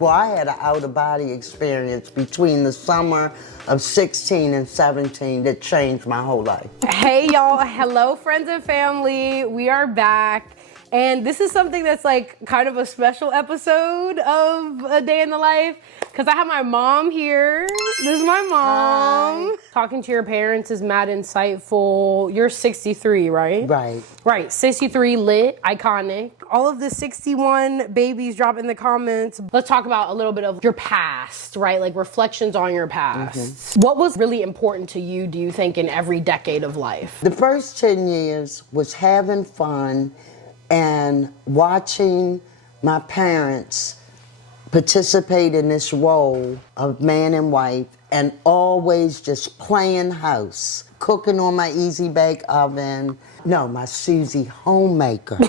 Well, I had an out-of-body experience between the summer of 16 and 17 that changed my whole life. Hey y'all, hello friends and family, we are back. And this is something that's like kind of a special episode of A Day in the Life because I have my mom here. This is my mom. Hi. Talking to your parents is mad insightful. You're 63, right? Right. Right, 63, lit, iconic. All of the 61 babies drop in the comments. Let's talk about a little bit of your past, right? Like reflections on your past. Mm-hmm. What was really important to you, do you think, in every decade of life? The first 10 years was having fun and watching my parents participate in this role of man and wife and always just playing house, cooking on my Easy Bake Oven. No, my Susie Homemaker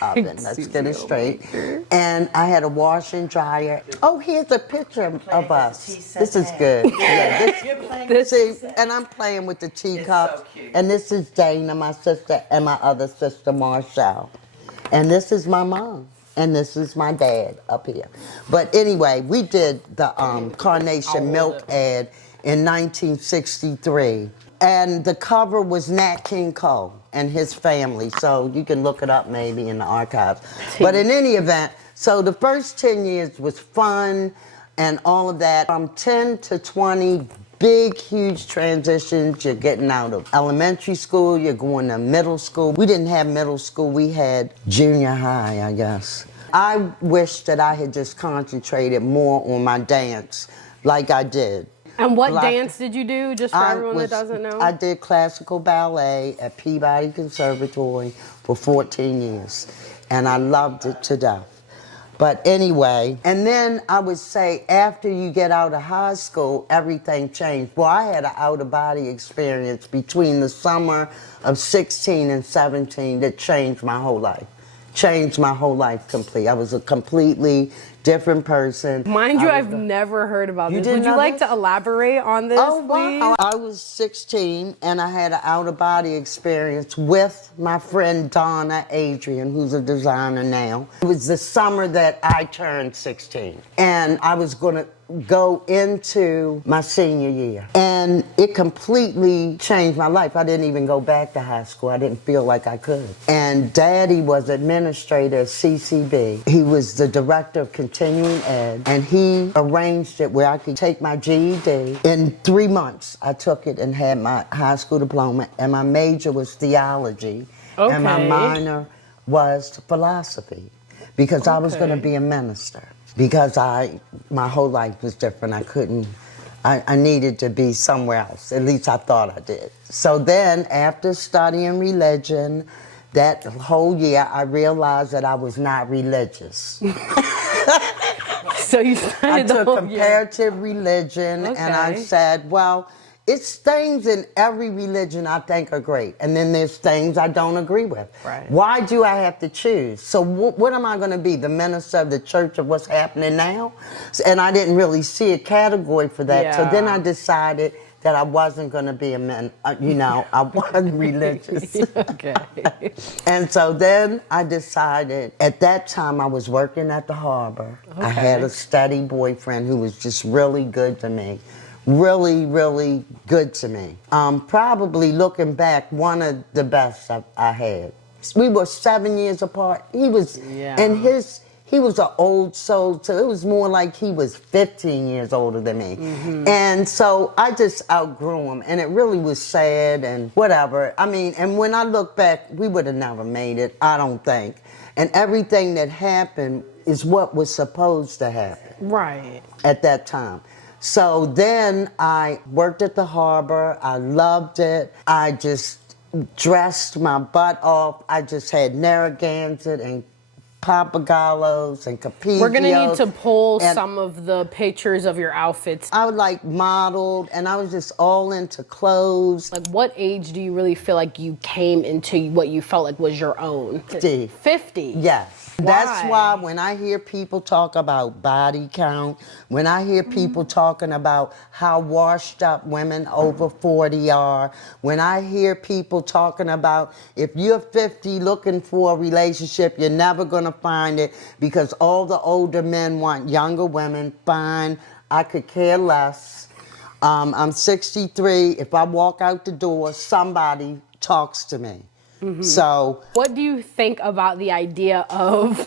oven. Let's get it straight. And I had a washer and dryer. Oh, here's a picture of us. This is good. Yeah, see, and I'm playing with the teacups. So cute. And this is Dana, my sister, and my other sister, Marshall. And this is my mom, and this is my dad up here. But anyway, we did the Carnation Milk ad in 1963. And the cover was Nat King Cole and his family, so you can look it up maybe in the archives. But in any event, so the first 10 years was fun and all of that. From 10 to 20, big, huge transitions. You're getting out of elementary school, you're going to middle school. We didn't have middle school, we had junior high, I guess. I wish that I had just concentrated more on my dance like I did. And what dance did you do, just for everyone that doesn't know? I did classical ballet at Peabody Conservatory for 14 years, and I loved it to death. But anyway, and then I would say after you get out of high school, everything changed. Well, I had an out-of-body experience between the summer of 16 and 17 that changed my whole life. Changed my whole life completely. I was a completely different person. Mind you, I've never heard about this. Would you like to elaborate on this, please? Wow. I was 16 and I had an out-of-body experience with my friend Donna Adrian, who's a designer now. It was the summer that I turned 16 and I was gonna go into my senior year. And it completely changed my life. I didn't even go back to high school. I didn't feel like I could. And Daddy was administrator at CCB. He was the director of continuing ed, and he arranged it where I could take my GED. In 3 months, I took it and had my high school diploma, and my major was theology, and my minor was philosophy, because I was gonna be a minister. Because my whole life was different. I needed to be somewhere else. At least I thought I did. So then, after studying religion, that whole year, I realized that I was not religious. So you studied I took comparative religion, and I said, well, it's things in every religion I think are great, and then there's things I don't agree with. Right. Why do I have to choose? So what am I going to be, the minister of the church of what's happening now? And I didn't really see a category for that. Yeah. So then I decided that I wasn't going to be I wasn't religious. Okay. And so then I decided, at that time I was working at the harbor. Okay. I had a steady boyfriend who was just really good to me. Really, really good to me. Probably looking back, one of the best I had. We were 7 years apart. He was, and he was an old soul, so it was more like he was 15 years older than me. Mm-hmm. And so I just outgrew him, and it really was sad and whatever. I mean, and when I look back, we would have never made it, I don't think. And everything that happened is what was supposed to happen. Right. At that time. So then I worked at the harbor. I loved it. I just dressed my butt off. I just had Narragansett and Papagallos and Capiglios. We're gonna need to pull some of the pictures of your outfits. I like modeled, and I was just all into clothes. Like, what age do you really feel like you came into what you felt like was your own? 50. 50? Yes. That's why when I hear people talk about body count, when I hear people talking about how washed up women over 40 are, when I hear people talking about if you're 50 looking for a relationship, you're never going to find it because all the older men want younger women, fine, I could care less. I'm 63. If I walk out the door, somebody talks to me. So, what do you think about the idea of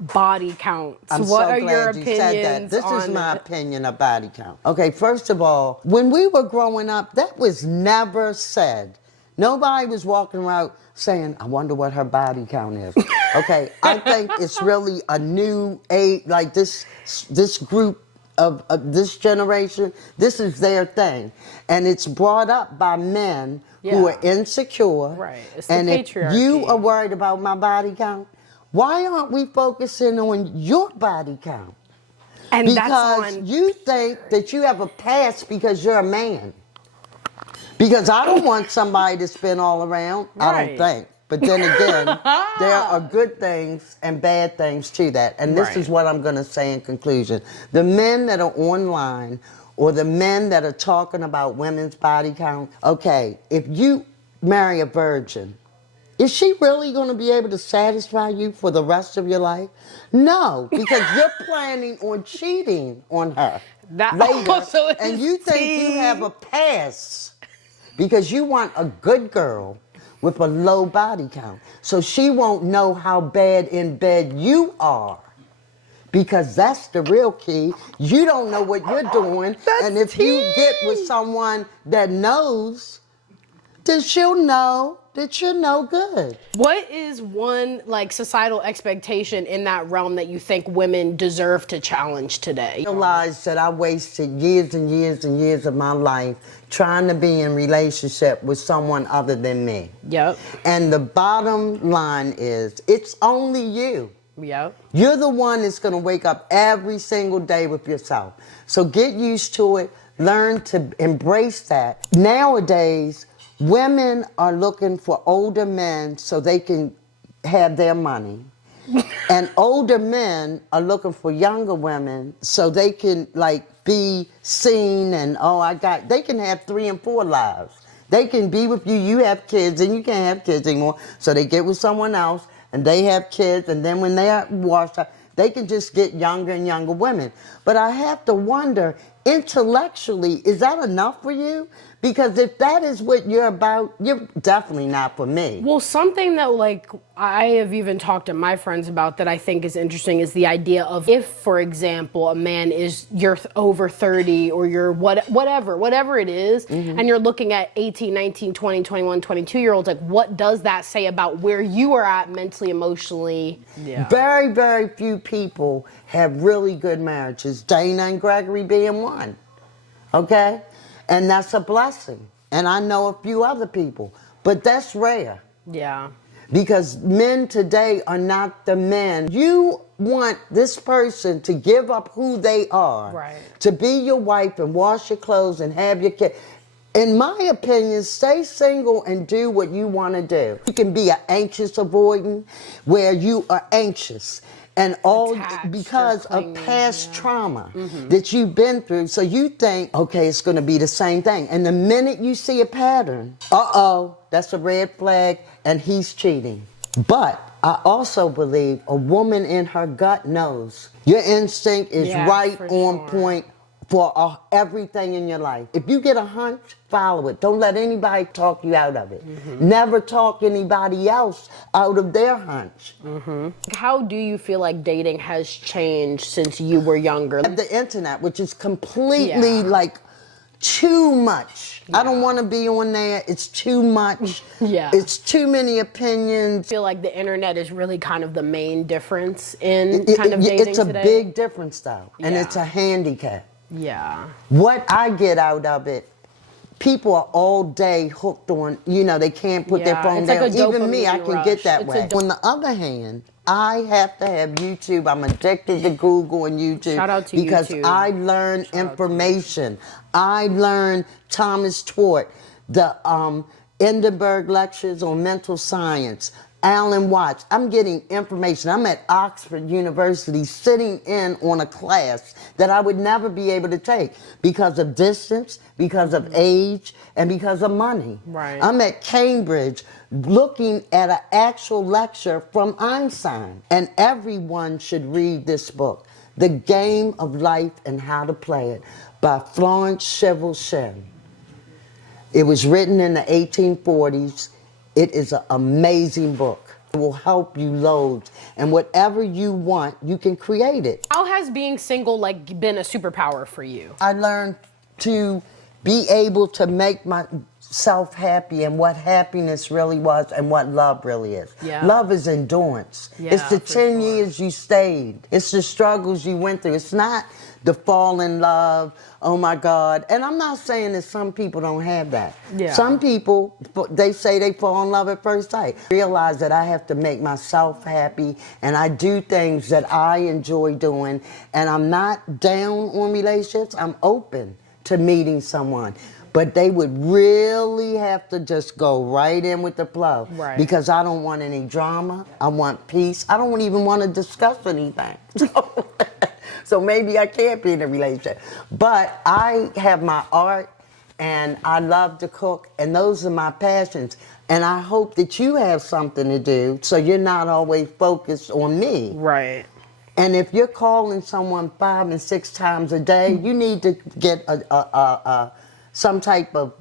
body counts? I'm What so are your glad you said that. opinions This on is my it? opinion of body count. Okay, first of all, when we were growing up, that was never said. Nobody was walking around saying, I wonder what her body count is. Okay, I think it's really a new age, like this group of this generation, this is their thing. And it's brought up by men who are insecure. Right, it's the and patriarchy. if you are worried about my body count, why aren't we focusing on your body count? And Because you think that you have a pass because you're a man. Because I don't want somebody to spin all around. I don't think. But then again, there are good things and bad things to that. And this is what I'm going to say in conclusion. The men that are online or the men that are talking about women's body count, okay, if you marry a virgin, is she really going to be able to satisfy you for the rest of your life? No, because you're planning on cheating on her later. And you think you have a pass because you want a good girl with a low body count. So she won't know how bad in bed you are. Because that's the real key. You don't know what you're doing. And if you get with someone that knows, then she'll know that you're no good. What is one like societal expectation in that realm that you think women deserve to challenge today? I realized that I wasted years and years and years of my life trying to be in relationship with someone other than me. Yep. And the bottom line is, it's only you. Yep. You're the one that's going to wake up every single day with yourself. So get used to it. Learn to embrace that. Nowadays, women are looking for older men so they can have their money. And older men are looking for younger women so they can like be seen and they can have 3 and 4 lives. They can be with you, you have kids and you can't have kids anymore. So they get with someone else and they have kids, and then when they are washed up, they can just get younger and younger women. But I have to wonder, intellectually, is that enough for you? Because if that is what you're about, you're definitely not for me. Well, something that like I have even talked to my friends about that I think is interesting is the idea of if, for example, a man you're over 30 or you're whatever it is, and you're looking at 18, 19, 20, 21, 22-year-olds, like what does that say about where you are at mentally, emotionally? Yeah. Very, very few people have really good marriages, Dana and Gregory being one. Okay? And that's a blessing. And I know a few other people. But that's rare. Yeah. Because men today are not the men. You want this person to give up who they are. To be your wife and wash your clothes and have your kids. In my opinion, stay single and do what you want to do. You can be an anxious avoidant where you are anxious. And all because of past trauma that you've been through. So you think, okay, it's going to be the same thing. And the minute you see a pattern, that's a red flag and he's cheating. But I also believe a woman in her gut knows. Your instinct is right on point for everything in your life. If you get a hunch, follow it. Don't let anybody talk you out of it. Never talk anybody else out of their hunch. How do you feel like dating has changed since you were younger? The internet, which is completely like too much. I don't want to be on there. It's too much. It's too many opinions. I feel like the internet is really kind of the main difference in kind of dating It's a today. big difference though, and it's a handicap. Yeah. What I get out of it, people are all day hooked on, they can't put their phone down. Like even me, I dopamine can rush. get that way. On the other hand, I have to have YouTube. I'm addicted to Google and YouTube. Shout out to because YouTube. I learn information. I learn Thomas Tort, the Edinburgh lectures on mental science. Alan Watts. I'm getting information. I'm at Oxford University sitting in on a class that I would never be able to take because of distance, because of age, and because of money. Right. I'm at Cambridge looking at an actual lecture from Einstein. And everyone should read this book, The Game of Life and How to Play It, by Florence Scovel Shinn. It was written in the 1840s. It is an amazing book. It will help you loads. And whatever you want, you can create it. How has being single like been a superpower for you? I learned to be able to make myself happy and what happiness really was and what love really is. Yeah. Love is endurance. Yeah, It's the for 10 sure. years you stayed. It's the struggles you went through. It's not the fall in love, oh my God. And I'm not saying that some people don't have that. Yeah. Some people, they say they fall in love at first sight. Realize that I have to make myself happy and I do things that I enjoy doing, and I'm not down on relationships. I'm open to meeting someone. But they would really have to just go right in with the flow. Right. Because I don't want any drama. I want peace. I don't even want to discuss anything. So maybe I can't be in a relationship. But I have my art and I love to cook, and those are my passions. And I hope that you have something to do so you're not always focused on me. Right. And if you're calling someone 5 and 6 times a day, you need to get some type of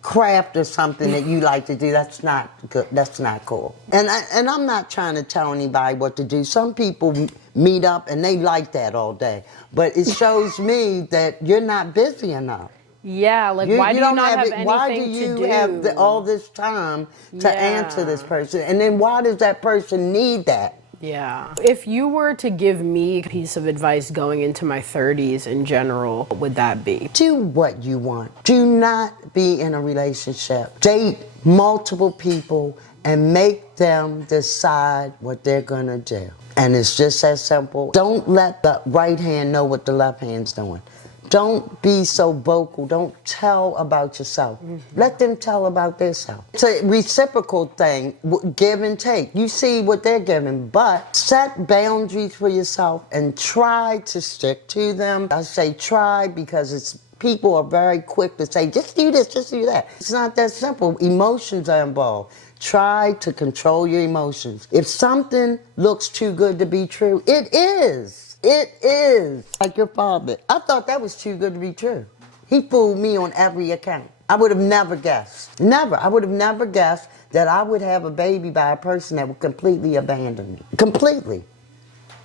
craft or something that you like to do. That's not good. That's not cool. And I'm not trying to tell anybody what to do. Some people meet up and they like that all day. But it shows me that you're not busy enough. Yeah, like why do you not have anything why do to you do? have all this time to Yeah. answer this person? And then why does that person need that? Yeah. If you were to give me a piece of advice going into my 30s in general, what would that be? Do what you want. Do not be in a relationship. Date multiple people and make them decide what they're gonna do. And it's just as simple. Don't let the right hand know what the left hand's doing. Don't be so vocal. Don't tell about yourself. Let them tell about themselves. It's a reciprocal thing, give and take. You see what they're giving, but set boundaries for yourself and try to stick to them. I say try because people are very quick to say, just do this, just do that. It's not that simple. Emotions are involved. Try to control your emotions. If something looks too good to be true, it is. It is. Like your father. I thought that was too good to be true. He fooled me on every account. I would have never guessed. Never. I would have never guessed that I would have a baby by a person that would completely abandon me. Completely.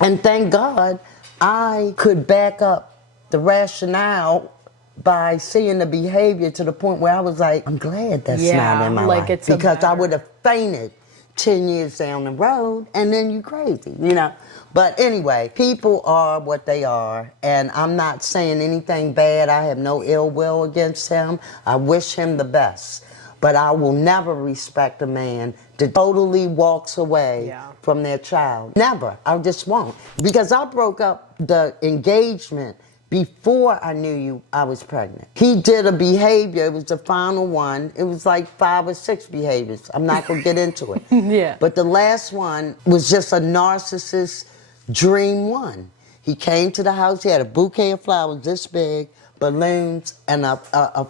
And thank God I could back up the rationale by seeing the behavior to the point where I was like, I'm glad that's not in my life. it's because I better. would have fainted 10 years down the road, and then you crazy, you know. But anyway, people are what they are, and I'm not saying anything bad. I have no ill will against him. I wish him the best. But I will never respect a man that totally walks away from their child. Never. I just won't. Because I broke up the engagement before I knew I was pregnant. He did a behavior, it was the final one. It was like 5 or 6 behaviors. I'm not gonna get into it. Yeah. But the last one was just a narcissist dream one. He came to the house, he had a bouquet of flowers this big, balloons, and a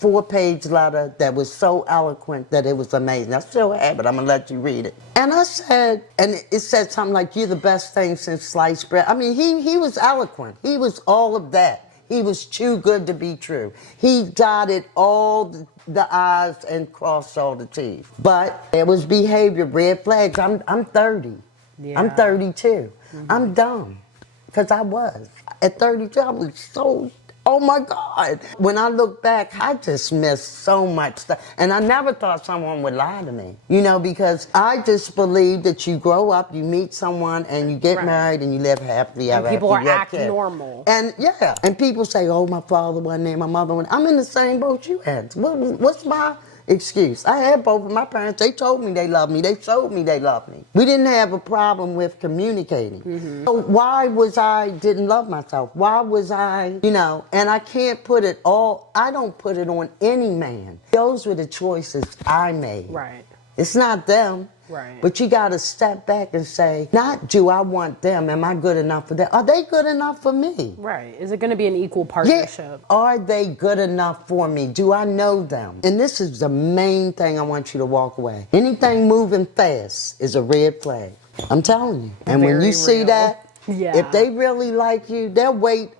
4-page letter that was so eloquent that it was amazing. I still have it, I'm gonna let you read it. And I said, and it said something like, you're the best thing since sliced bread. I mean, he was eloquent. He was all of that. He was too good to be true. He dotted all the I's and crossed all the T's. But there was behavior, red flags. I'm 30. Yeah. I'm 32. I'm dumb, because I was. At 32, I was so, oh my God. When I look back, I just missed so much stuff. And I never thought someone would lie to me, you know, because I just believe that you grow up, you meet someone, and you get married, and you live happily ever after. People are you have act kids. normal. And yeah, and people say, oh, my father wasn't there, my mother wasn't. I'm in the same boat you had. What's my excuse? I had both of my parents. They told me they loved me. They showed me they loved me. We didn't have a problem with communicating. So why was I didn't love myself? Why was I, you know, and I can't put it all, I don't put it on any man. Those were the choices I made. Right. It's not them. Right. But you got to step back and say, not do I want them, am I good enough for them? Are they good enough for me? Right. Is it going to be an equal Yeah. partnership? Are they good enough for me? Do I know them? And this is the main thing I want you to walk away. Anything moving fast is a red flag. I'm telling you. And when Very you see real. that, Yeah. if they really like you, they'll wait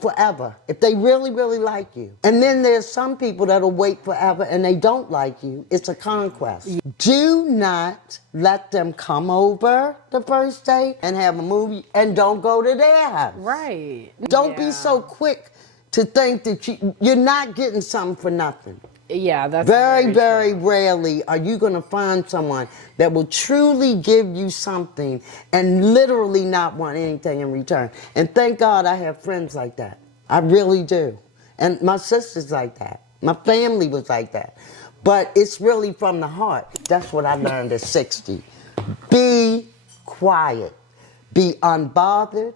forever. If they really, really like you. And then there's some people that'll wait forever and they don't like you. It's a conquest. Do not let them come over the first day and have a movie and don't go to their house. Right. Don't Yeah. be so quick to think that you're not getting something for nothing. Yeah, that's Very, true. very rarely are you going to find someone that will truly give you something and literally not want anything in return. And thank God I have friends like that. I really do. And my sister's like that. My family was like that. But it's really from the heart. That's what I learned at 60. Be quiet. Be unbothered.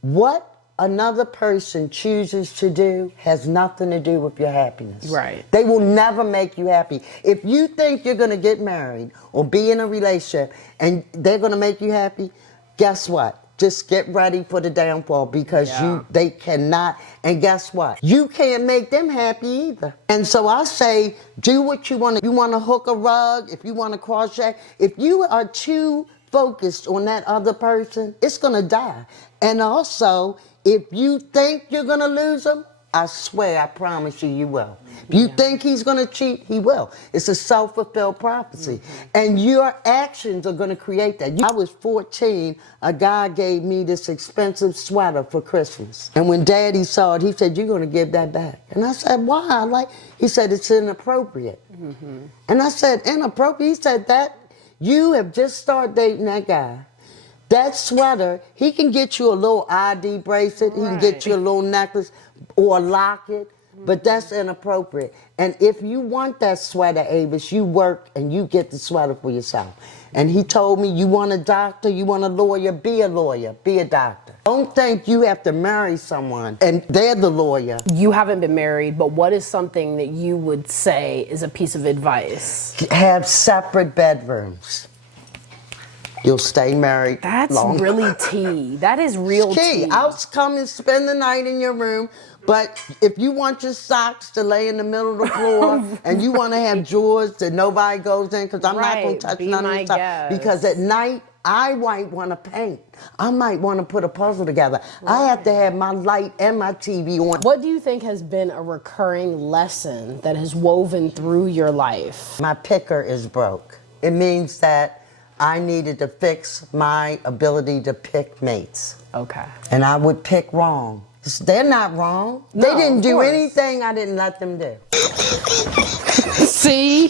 What another person chooses to do has nothing to do with your happiness. Right. They will never make you happy. If you think you're going to get married or be in a relationship and they're going to make you happy, guess what? Just get ready for the downfall because they cannot. And guess what? You can't make them happy either. And so I say, do what you want to. You want to hook a rug, if you want to crochet, if you are too focused on that other person, it's going to die. And also, if you think you're going to lose them, I swear, I promise you, you will. If you think he's going to cheat, he will. It's a self-fulfilled prophecy. And your actions are going to create that. I was 14, a guy gave me this expensive sweater for Christmas. And when Daddy saw it, he said, you're going to give that back. And I said, why? He said, it's inappropriate. And I said, inappropriate? He said, that you have just started dating that guy. That sweater, he can get you a little ID bracelet, he can get you a little necklace or a locket, but that's inappropriate. And if you want that sweater, Avis, you work and you get the sweater for yourself. And he told me, you want a doctor, you want a lawyer, be a doctor. Don't think you have to marry someone and they're the lawyer. You haven't been married, but what is something that you would say is a piece of advice? Have separate bedrooms. You'll stay married. That's longer. really tea. That is real Key. tea. I'll come and spend the night in your room, but if you want your socks to lay in the middle of the floor and you want to have drawers that nobody goes in, because I'm not going to touch none of this stuff. Because at night, I might want to paint. I might want to put a puzzle together. I have to have my light and my TV on. What do you think has been a recurring lesson that has woven through your life? My picker is broke. It means that I needed to fix my ability to pick mates. Okay. And I would pick wrong. They're not wrong. They No, didn't of do course. anything I didn't let them do. See?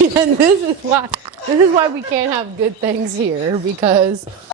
And this is why we can't have good things here, because